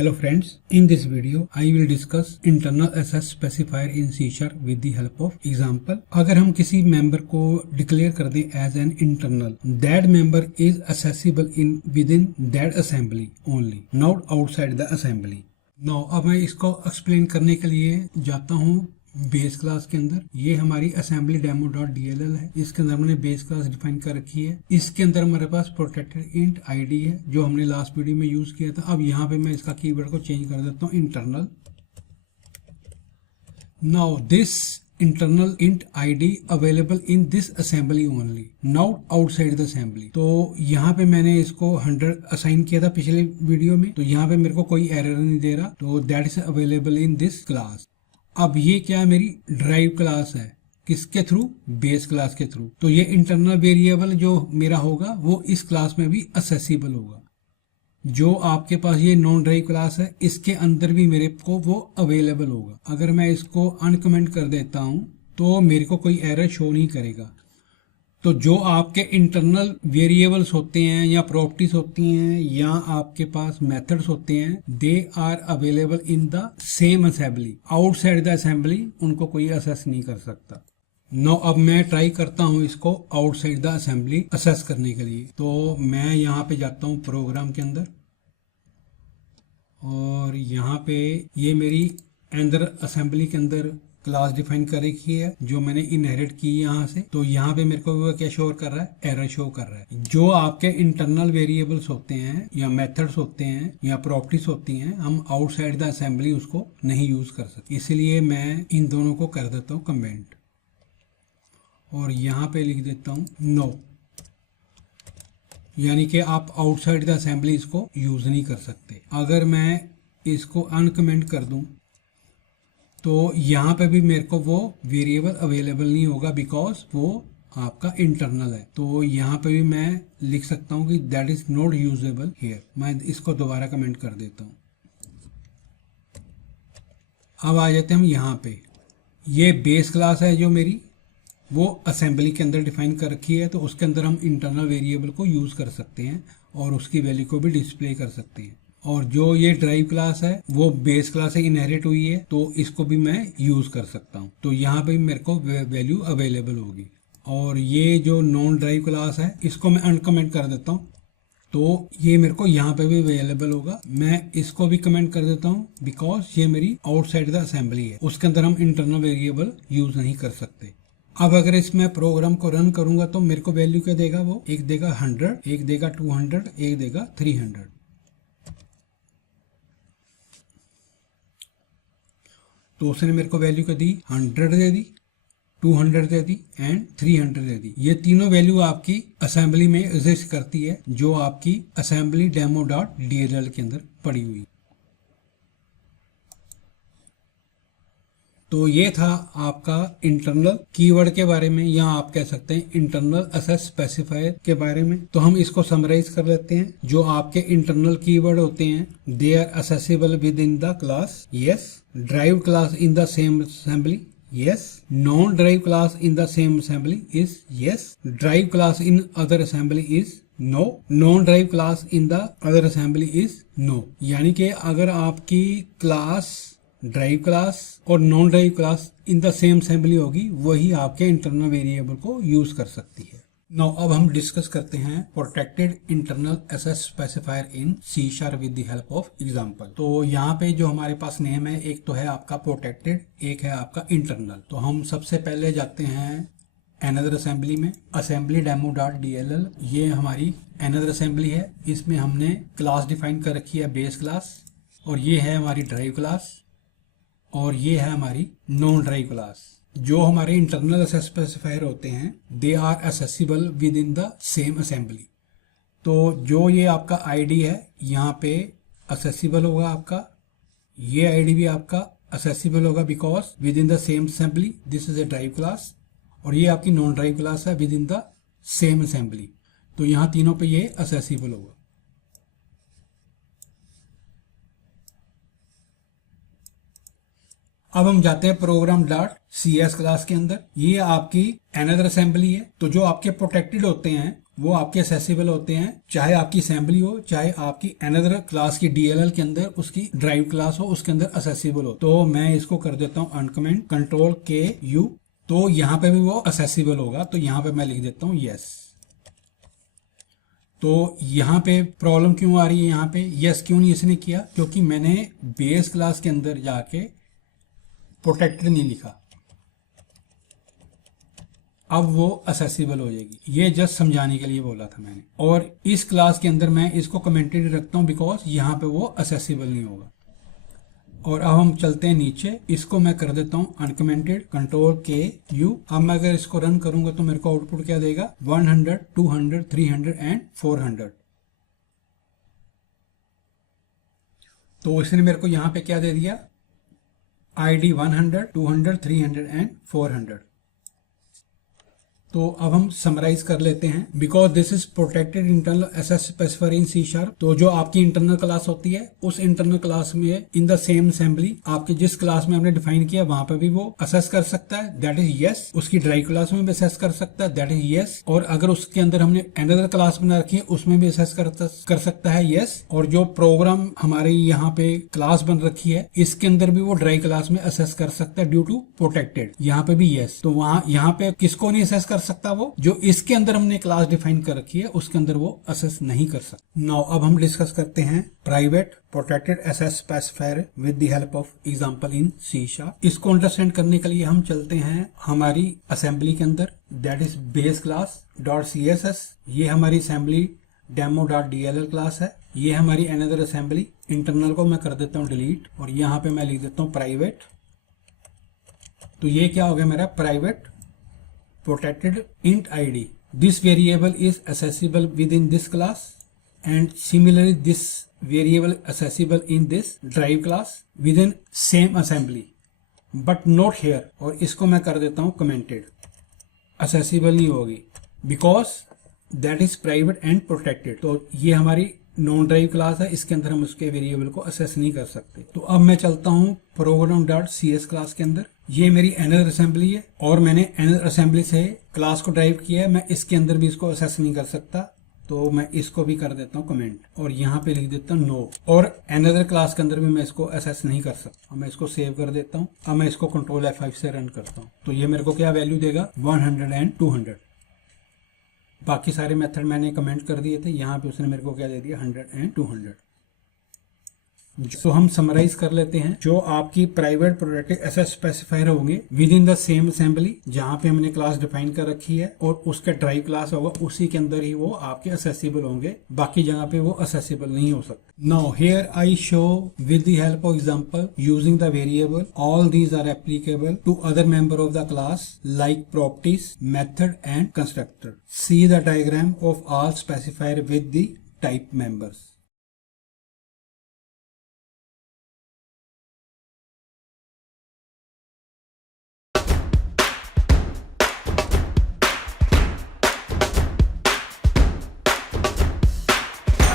Hello friends, in this video I will discuss internal access specifier in C# with the help of example. अगर हम किसी member को declare कर दें as an internal, that member is accessible in within that assembly only, not outside the assembly. Now अब मैं इसको explain करने के लिए जाता हूँ बेस क्लास के अंदर। ये हमारी असेंबली डेमो डॉट DLL है। इसके अंदर हमने बेस क्लास डिफाइन कर रखी है। इसके अंदर हमारे पास प्रोटेक्टेड इंट आईडी है जो हमने लास्ट वीडियो में यूज किया था। अब यहाँ पे मैं इसका कीवर्ड को चेंज कर देता हूँ internal. Now this internal int ID available in this assembly only, not outside the assembly. तो यहाँ पे मैंने इसको 100 असाइन किया था पिछले वीडियो में, तो यहाँ पे मेरे को कोई एरर नहीं दे रहा, तो that is available in this class. अब ये क्या है, मेरी ड्राइव क्लास है। किसके थ्रू? बेस क्लास के थ्रू। तो ये इंटरनल वेरिएबल जो मेरा होगा वो इस क्लास में भी असेसिबल होगा। जो आपके पास ये नॉन ड्राइव क्लास है इसके अंदर भी मेरे को वो अवेलेबल होगा। अगर मैं इसको अनकमेंट कर देता हूं तो मेरे को कोई एरर शो नहीं करेगा। तो जो आपके इंटरनल वेरिएबल्स होते हैं या प्रॉपर्टीज होती हैं या आपके पास मेथड्स होते हैं, they are available in the same assembly. Outside the assembly उनको कोई असेस नहीं कर सकता। नो अब मैं ट्राई करता हूं इसको आउटसाइड द असेंबली असेस करने के लिए। तो मैं यहाँ पे जाता हूँ प्रोग्राम के अंदर और यहाँ पे ये मेरी अंदर असेंबली के अंदर क्लास डिफाइन कर रखी है जो मैंने इनहेरिट की यहाँ से। तो यहाँ पे मेरे को वो क्या शो कर रहा है? एरर शो कर रहा है। जो आपके इंटरनल वेरिएबल्स होते हैं या मेथड्स होते हैं या प्रॉपर्टीज होती हैं, हम आउटसाइड द असेंबली उसको नहीं यूज कर सकते। इसलिए मैं इन दोनों को कर देता हूँ कमेंट और यहाँ पे लिख देता हूँ नो, यानी कि आप आउटसाइड द असेंबली इसको यूज नहीं कर सकते। अगर मैं इसको अनकमेंट कर दूं तो यहाँ पे भी मेरे को वो वेरिएबल अवेलेबल नहीं होगा बिकॉज वो आपका इंटरनल है। तो यहाँ पे भी मैं लिख सकता हूँ कि that is not usable here. मैं इसको दोबारा कमेंट कर देता हूँ। अब आ जाते हैं हम यहाँ पे। ये बेस क्लास है जो मेरी, वो असेंबली के अंदर डिफाइन कर रखी है। तो उसके अंदर हम इंटरनल वेरिएबल को यूज कर सकते हैं और उसकी वैल्यू को भी डिस्प्ले कर सकते हैं। और जो ये ड्राइव क्लास है वो बेस क्लास से इनहेरिट हुई है, तो इसको भी मैं यूज कर सकता हूँ। तो यहाँ पे मेरे को वैल्यू अवेलेबल होगी। और ये जो नॉन ड्राइव क्लास है इसको मैं अनकमेंट कर देता हूँ, तो ये मेरे को यहाँ पे भी अवेलेबल होगा। मैं इसको भी कमेंट कर देता हूँ बिकॉज ये मेरी आउटसाइड द असेंबली है, उसके अंदर हम इंटरनल वेरिएबल यूज नहीं कर सकते। अब अगर इसमें प्रोग्राम को रन करूंगा तो मेरे को वैल्यू क्या देगा? वो एक देगा 100, एक देगा 200, एक देगा 300। तो उसने मेरे को वैल्यू क्या दी? 100 दे दी, 200 दे दी एंड 300 दे दी। ये तीनों वैल्यू आपकी असेंबली में एग्जिस्ट करती है जो आपकी असेंबली डेमो डॉट DLL के अंदर पड़ी हुई। तो ये था आपका इंटरनल कीवर्ड के बारे में, या आप कह सकते हैं इंटरनल असेस स्पेसिफायर के बारे में। तो हम इसको समराइज कर लेते हैं। जो आपके इंटरनल कीवर्ड होते हैं, they are accessible within the class, yes. Drive class in the same assembly, yes. Non-drive class in the same assembly is yes. Drive class in other assembly is no. Non-drive class in the other assembly is no. यानी कि अगर आपकी class drive class और non drive class in the same assembly होगी, वही आपके internal variable को use कर सकती है। नाउ अब हम डिस्कस करते हैं protected internal assess specifier in C# with the help of example. तो यहाँ पे जो हमारे पास नेम है, एक तो है आपका प्रोटेक्टेड, एक है आपका इंटरनल। तो हम सबसे पहले जाते हैं अनदर असेंबली में, असेंबली डेमो डॉट DLL। ये हमारी अनदर असेंबली है। इसमें हमने क्लास डिफाइन कर रखी है बेस क्लास, और ये है हमारी ड्राइव क्लास, और ये है हमारी नॉन ड्राइव क्लास। जो हमारे इंटरनल असेस स्पेसिफायर होते हैं, they are accessible within the same assembly. तो जो ये आपका आईडी है यहाँ पे असेसिबल होगा आपका, ये आईडी भी आपका असेसिबल होगा because with in the same assembly, this is a drive class. और ये आपकी नॉन ड्राइव क्लास है with in the same assembly. तो यहाँ तीनों पे ये असेसिबल होगा। अब हम जाते हैं प्रोग्राम डॉट CS क्लास के अंदर। ये आपकी अनदर असेंबली है। तो जो आपके प्रोटेक्टेड होते हैं वो आपके असेसिबल होते हैं, चाहे आपकी असेंबली हो, चाहे आपकी अनदर क्लास की DLL के अंदर उसकी ड्राइव क्लास हो, उसके अंदर असेसिबल हो। तो मैं इसको कर देता हूँ अनकमेंट, कंट्रोल KU, तो यहाँ पे भी वो असेसिबल होगा। तो यहाँ पे मैं लिख देता हूँ यस। तो यहाँ पे प्रॉब्लम क्यों आ रही है, यहाँ पे यस क्यों नहीं इसने किया, क्योंकि मैंने बेस क्लास के अंदर जाके प्रोटेक्टेड नहीं लिखा। अब वो असेसिबल हो जाएगी, ये जस्ट समझाने के लिए बोला था मैंने। और इस क्लास के अंदर मैं इसको कमेंटेड रखता हूँ बिकॉज यहाँ पे वो असेसिबल नहीं होगा। और अब हम चलते हैं नीचे, इसको मैं कर देता हूँ अनकमेंटेड, कंट्रोल KU। अब मैं अगर इसको रन करूंगा तो मेरे को आउटपुट क्या देगा, 100, 200, 300 एंड 400। तो इसने मेरे को यहाँ पे क्या दे दिया, ID 100, 200, 300 एंड 400। तो अब हम समराइज कर लेते हैं। Because this is protected internal SS specifier in C#, तो जो आपकी इंटरनल क्लास होती है उस इंटरनल क्लास में इन द सेम असेंबली आपके जिस क्लास में हमने डिफाइन किया वहां पर भी वो असेस कर सकता है, दैट इज यस। उसकी ड्राइव क्लास में भी असेस कर सकता है, दैट इज यस। और अगर उसके अंदर हमने अनदर क्लास बना रखी है उसमें भी असेस कर सकता है, यस। और जो प्रोग्राम हमारे यहाँ पे क्लास बन रखी है इसके अंदर भी वो ड्राइव क्लास में असेस कर सकता है ड्यू टू प्रोटेक्टेड, यहाँ पे भी यस। तो वहां यहाँ पे किसको नहीं असेस कर सकता, वो जो इसके अंदर हमने क्लास डिफाइन कर रखी है उसके अंदर वो असेस नहीं कर सकता। नाउ अब हम डिस्कस करते हैं private protected SS specifier with the help of example in C#। इसको अंडरस्टैंड करने के लिए हम चलते हैं हमारी असेंबली के अंदर, that is base class dot CSS। ये हमारी असेंबली demo.dll क्लास है। ये हमारी अनदर असेंबली, इंटरनल को मैं कर देता हूँ डिलीट और यहाँ पे मैं लिख देता हूँ प्राइवेट। तो ये क्या हो गया मेरा, private protected int ID. This variable is accessible within this class and similarly this variable accessible in this drive class within same assembly but not here। और इसको मैं कर देता हूँ commented, accessible नहीं होगी because that is private and protected। तो ये हमारी नॉन ड्राइव क्लास है, इसके अंदर हम उसके वेरिएबल को असेस नहीं कर सकते। तो अब मैं चलता हूँ program.cs क्लास के अंदर। ये मेरी एनर असेंबली है और मैंने एनर असेंबली से क्लास को ड्राइव किया है, मैं इसके अंदर भी इसको असेस नहीं कर सकता। तो मैं इसको भी कर देता हूँ कमेंट और यहाँ पे लिख देता हूँ नो। और एनदर क्लास के अंदर भी मैं इसको असेस नहीं कर सकता। मैं इसको सेव कर देता हूँ। अब मैं इसको कंट्रोल F5 से रन करता हूँ। तो ये मेरे को क्या वैल्यू देगा, 100 एंड 200। बाकी सारे मेथड मैंने कमेंट कर दिए थे, यहाँ पे उसने मेरे को क्या दे दिया, 100 एंड 200। तो हम समराइज कर लेते हैं। जो आपकी प्राइवेट प्रोटेक्टेड एसएस स्पेसिफायर होंगे with in the same assembly, जहां पे हमने क्लास डिफाइन कर रखी है और उसका ड्राइव क्लास होगा उसी के अंदर ही वो आपके असेसिबल होंगे, बाकी जगह पे वो असेसिबल नहीं हो सकते। Now here I show with the help of example using the variable, all these are applicable to other member of the class like properties, method and constructor. See the diagram of all specifier with the type members.